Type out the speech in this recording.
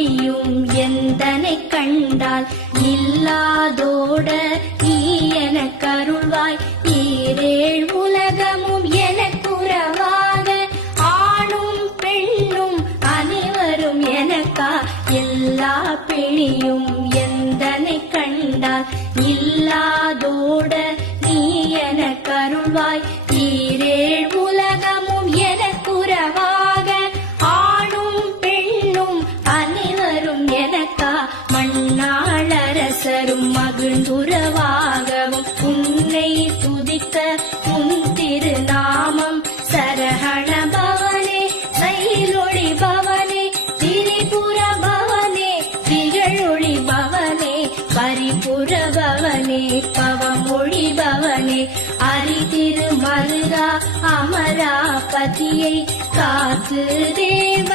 பிணியும் எந்தனை கண்டால் இல்லாதோட நீ எனக்கருள்வாய். ஈரேழ் உலகமும் எனக்குறவாக ஆணும் பெண்ணும் அனைவரும் எனக்கா. எல்லா பிணியும் எந்தனை கண்டால் இல்லாதோட நீ எனக்கருள்வாய். ஈரேழ் உலகமும் எனக்குறவாக ஆணும் பெண்ணும் அனைவரும் எனக்கா. மண்ணாளரசரும் மகிழ்ந்துறவாகவும் உன்னை துதிக்க உன் திருநாமம். சரஹண பவனே சைலொளி பவனே திரிபுர பவனே திகழொளி பவனே பரிபுர பவனே பவமொழி பவனே அரிதிரு மருகா அமராபதியை காத்து தேவ